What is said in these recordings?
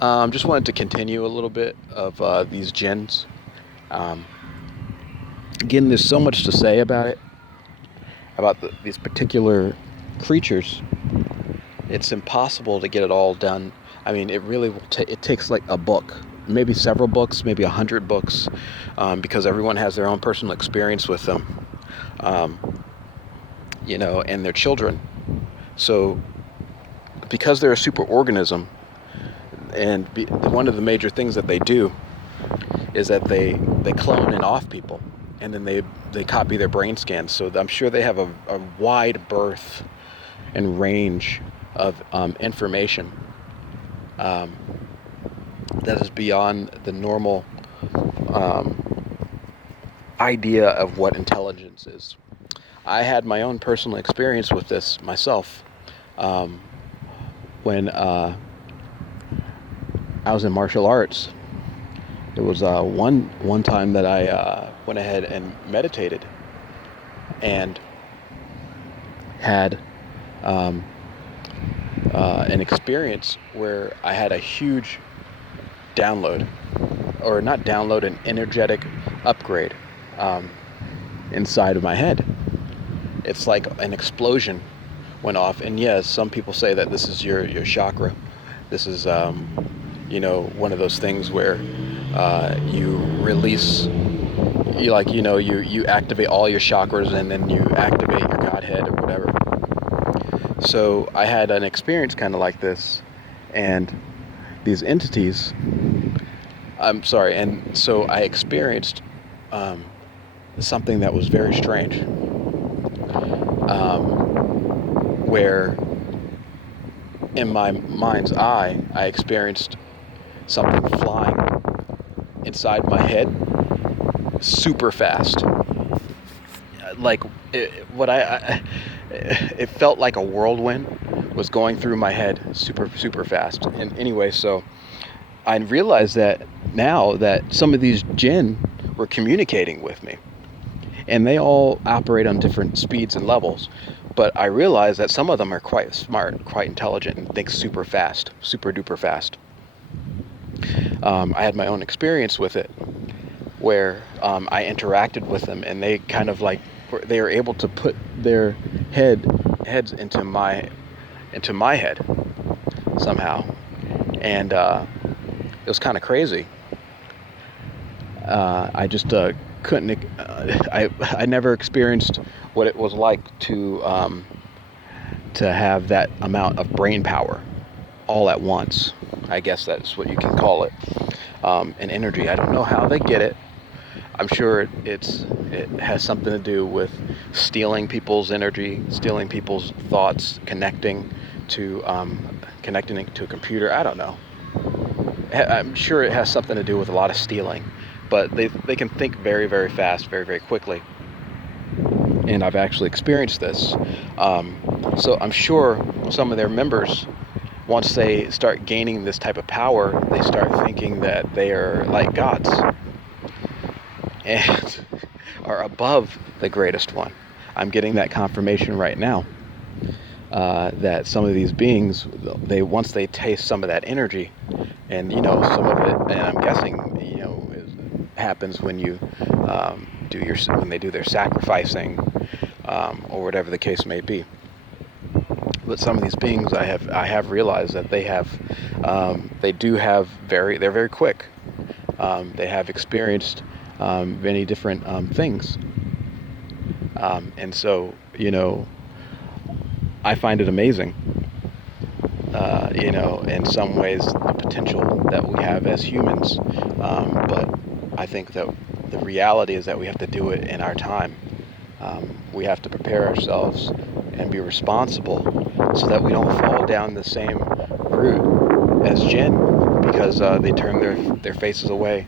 Just wanted to continue a little bit of these Djinns. Um, Again, there's so much to say about it, about these particular creatures. It's impossible to get it all done. I mean, it really will it takes like a book, maybe several books, maybe 100 books, because everyone has their own personal experience with them, um, and their children. So, because they're a superorganism, and one of the major things that they do is that they clone in off people, and then they copy their brain scans. So I'm sure they have a wide berth and range of information um, that is beyond the normal um, idea of what intelligence is. I had my own personal experience with this myself um, when I was in martial arts. It was one time that I went ahead and meditated and had um, an experience where I had a huge download, or not download, an energetic upgrade um, inside of my head. It's like an explosion went off, and yes, some people say that this is your chakra. This is one of those things where you release, you activate all your chakras, and then you activate your Godhead or whatever. So I had an experience kind of like this, and these entities, I'm sorry, and so I experienced something that was very strange, where in my mind's eye, I experienced something flying inside my head super fast. Like it felt like a whirlwind was going through my head super fast. And anyway, so I realized that now that some of these Djinn were communicating with me, and they all operate on different speeds and levels. But I realized that some of them are quite smart, quite intelligent, and think super fast, super duper fast. I had my own experience with it, where I interacted with them, and they kind of like they were able to put their heads into my head somehow, and it was kind of crazy. I just couldn't. I never experienced what it was like to have that amount of brain power all at once. I guess that's what you can call it, and energy. I don't know how they get it. I'm sure it has something to do with stealing people's energy, stealing people's thoughts, connecting to a computer. I don't know. I'm sure it has something to do with a lot of stealing, but they can think very, very fast, very, very quickly. And I've actually experienced this. So I'm sure some of their members, once they start gaining this type of power, they start thinking that they are like gods and are above the greatest one. I'm getting that confirmation right now, that some of these beings, once they taste some of that energy, and some of it, and I'm guessing happens when you when they do their sacrificing, or whatever the case may be. But some of these beings, I have realized that they're very quick. They have experienced many different things, and so I find it amazing. In some ways, the potential that we have as humans, but I think that the reality is that we have to do it in our time. We have to prepare ourselves and be responsible so that we don't fall down the same route as Djinn, because they turned their faces away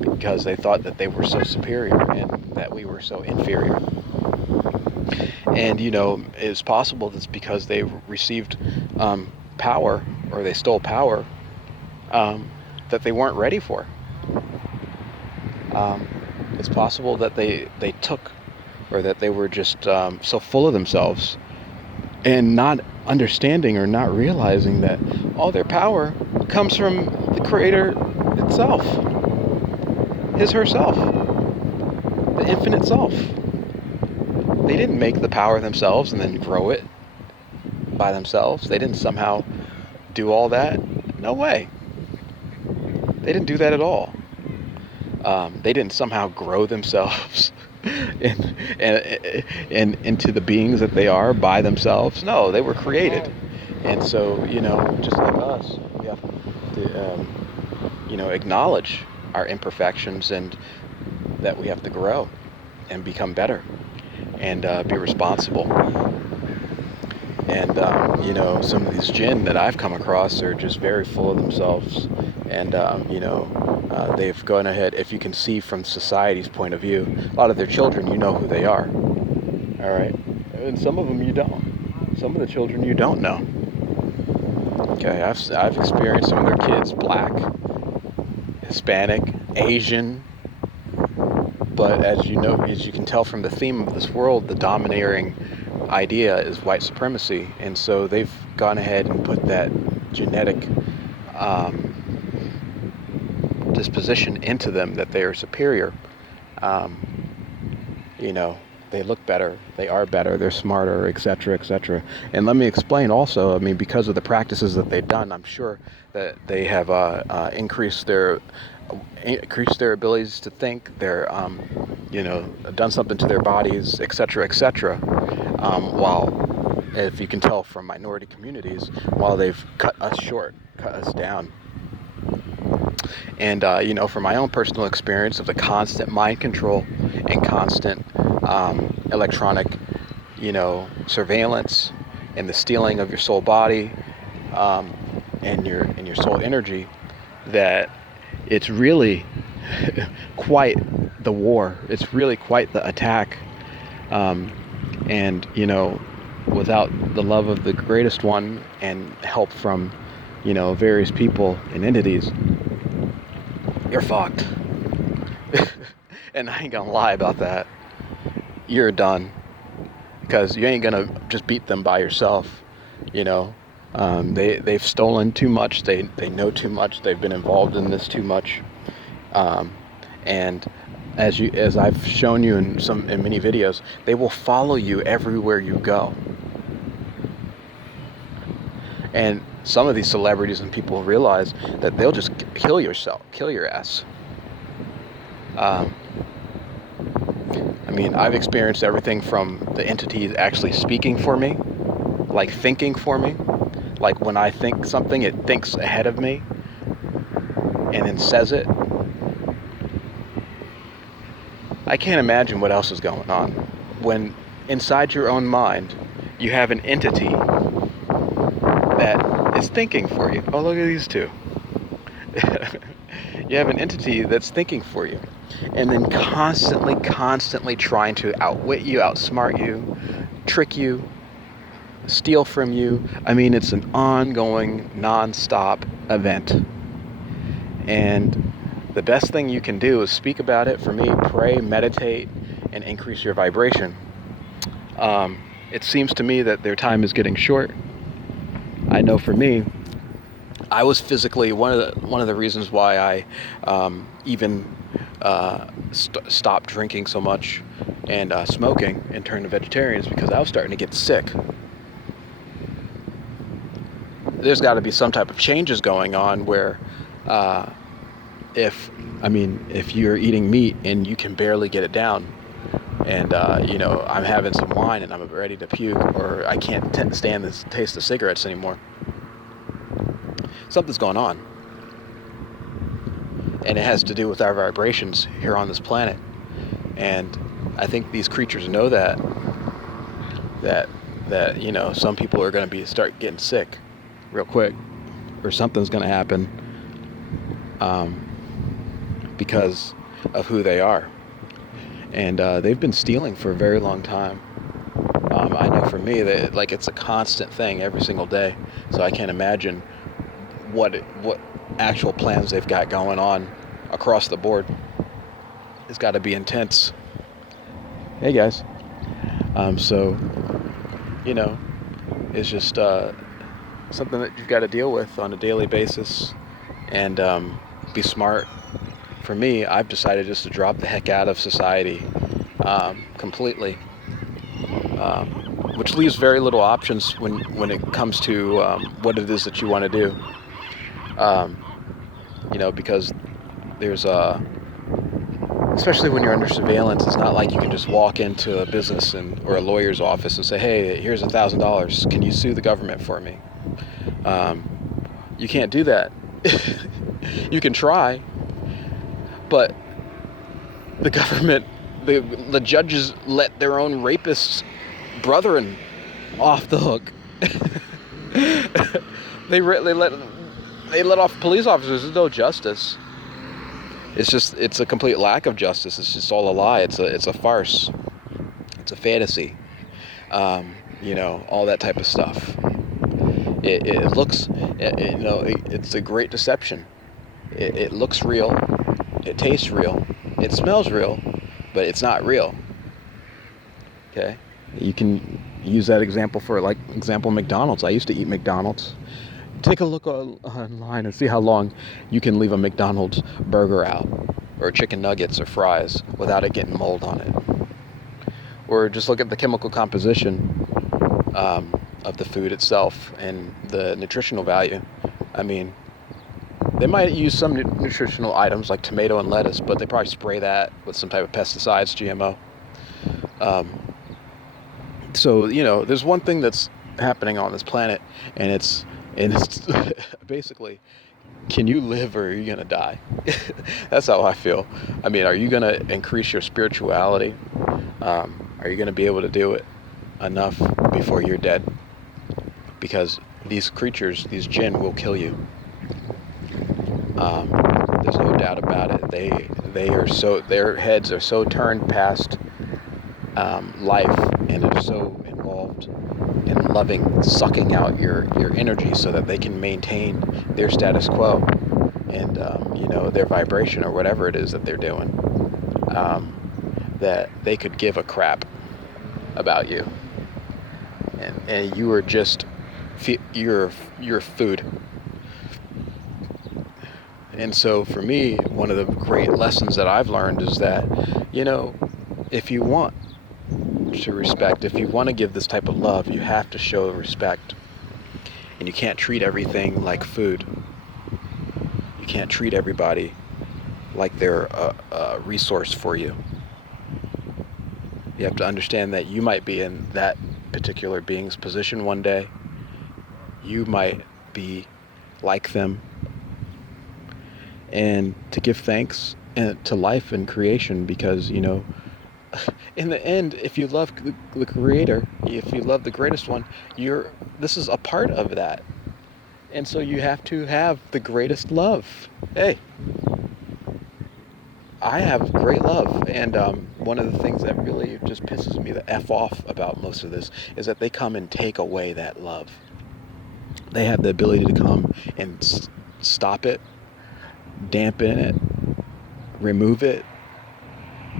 because they thought that they were so superior and that we were so inferior. And it's possible that's because they received power, or they stole power that they weren't ready for. It's possible that they took, or that they were just so full of themselves and not understanding or not realizing that all their power comes from the creator itself, his herself, the infinite self. They didn't make the power themselves and then grow it by themselves. They didn't somehow do all that. No way. They didn't do that at all. They didn't somehow grow themselves and into the beings that they are by themselves. No, they were created. And so, just like us, we have to, acknowledge our imperfections and that we have to grow and become better and be responsible. And, some of these jinn that I've come across are just very full of themselves. And, they've gone ahead, if you can see from society's point of view, a lot of their children, you know who they are. All right. And some of them you don't. Some of the children you don't know. Okay, I've experienced some of their kids black, Hispanic, Asian. But as you can tell from the theme of this world, the domineering idea is white supremacy, and so they've gone ahead and put that genetic disposition into them that they are superior. They look better, they are better, they're smarter, etc., etc. And let me explain also, because of the practices that they've done, I'm sure that they have increased their abilities to think, they're done something to their bodies, etc., etc. While, if you can tell from minority communities, while they've cut us short, cut us down. And from my own personal experience of the constant mind control and constant electronic surveillance and the stealing of your soul body and your soul energy, that it's really quite the war. It's really quite the attack. And without the love of the greatest one and help from various people and entities, you're fucked. And I ain't gonna lie about that. You're done, because you ain't gonna just beat them by yourself. They've stolen too much. They know too much. They've been involved in this too much. And as I've shown you in many videos, they will follow you everywhere you go. And some of these celebrities and people realize that they'll just kill your ass. I've experienced everything from the entities actually speaking for me, like thinking for me. Like when I think something, it thinks ahead of me and then says it. I can't imagine what else is going on when inside your own mind you have an entity that is thinking for you. Oh, look at these two. You have an entity that's thinking for you, and then constantly trying to outwit you, outsmart you, trick you, steal from you. It's an ongoing, non-stop event. And the best thing you can do is speak about it. For me, pray, meditate, and increase your vibration. It seems to me that their time is getting short. I know for me, I was physically one of the reasons why I even stopped drinking so much and smoking and turned to vegetarian, is because I was starting to get sick. There's got to be some type of changes going on where if you're eating meat and you can barely get it down, and I'm having some wine and I'm ready to puke, or I can't stand the taste of cigarettes anymore, something's going on. And it has to do with our vibrations here on this planet. And I think these creatures know that some people are going to start getting sick real quick, or something's going to happen because of who they are. And they've been stealing for a very long time. I know for me that it's a constant thing every single day. So I can't imagine what actual plans they've got going on across the board. It's got to be intense. Hey guys. It's just something that you've got to deal with on a daily basis. and be smart. For me, I've decided just to drop the heck out of society completely, um, which leaves very little options when it comes to what it is that you want to do. Um, because there's especially when you're under surveillance, it's not like you can just walk into a business or a lawyer's office and say, "Hey, here's $1,000. Can you sue the government for me?" Um, you can't do that. You can try, but the government, the judges let their own rapists brethren off the hook. they let off police officers. There's no justice. It's a complete lack of justice. It's just all a lie. It's a farce. It's a fantasy. All that type of stuff. It looks, it's a great deception. It looks real. It tastes real. It smells real, but it's not real. Okay? You can use that example for, McDonald's. I used to eat McDonald's. Take a look online and see how long you can leave a McDonald's burger out, or chicken nuggets or fries, without it getting mold on it. Or just look at the chemical composition of the food itself and the nutritional value. I mean, they might use some nutritional items like tomato and lettuce, but they probably spray that with some type of pesticides, GMO. So there's one thing that's happening on this planet, and it's basically, can you live or are you gonna die? That's how I feel. I mean, are you gonna increase your spirituality? Are you gonna be able to do it enough before you're dead? Because these creatures, these Djinn, will kill you. There's no doubt about it. Their heads are so turned past life, and are so involved in loving, sucking out your energy so that they can maintain their status quo and their vibration or whatever it is that they're doing. That they could give a crap about you, and you are just your food. And so for me, one of the great lessons that I've learned is that, if you want to respect, if you want to give this type of love, you have to show respect. And you can't treat everything like food. You can't treat everybody like they're a resource for you. You have to understand that you might be in that particular being's position one day. You might be like them. And to give thanks to life and creation, because, in the end, if you love the Creator, if you love the greatest one, this is a part of that. And so you have to have the greatest love. Hey, I have great love, and one of the things that really just pisses me the F off about most of this is that they come and take away that love. They have the ability to come and stop it, dampen it, remove it,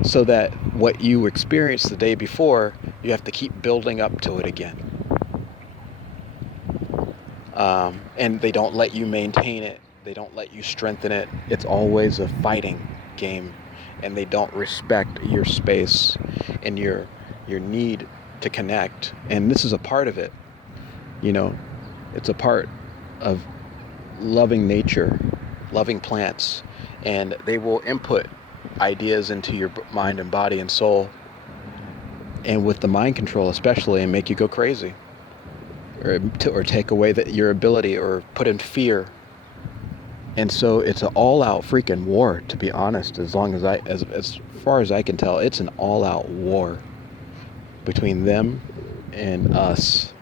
so that what you experienced the day before, you have to keep building up to it again. And they don't let you maintain it. They don't let you strengthen it. It's always a fighting game, and they don't respect your space and your need to connect. And this is a part of it. It's a part of loving nature, loving plants, and they will input ideas into your mind and body and soul, and with the mind control especially, and make you go crazy, or take away your ability, or put in fear. And so it's an all-out freaking war, to be honest. As far as I can tell, it's an all-out war between them and us.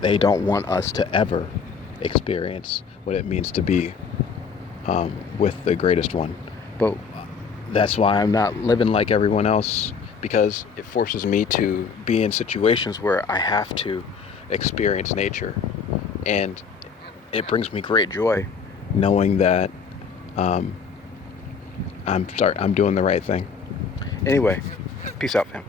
They don't want us to ever experience what it means to be with the greatest one. But that's why I'm not living like everyone else, because it forces me to be in situations where I have to experience nature. And it brings me great joy knowing that I'm doing the right thing. Anyway, peace out, fam.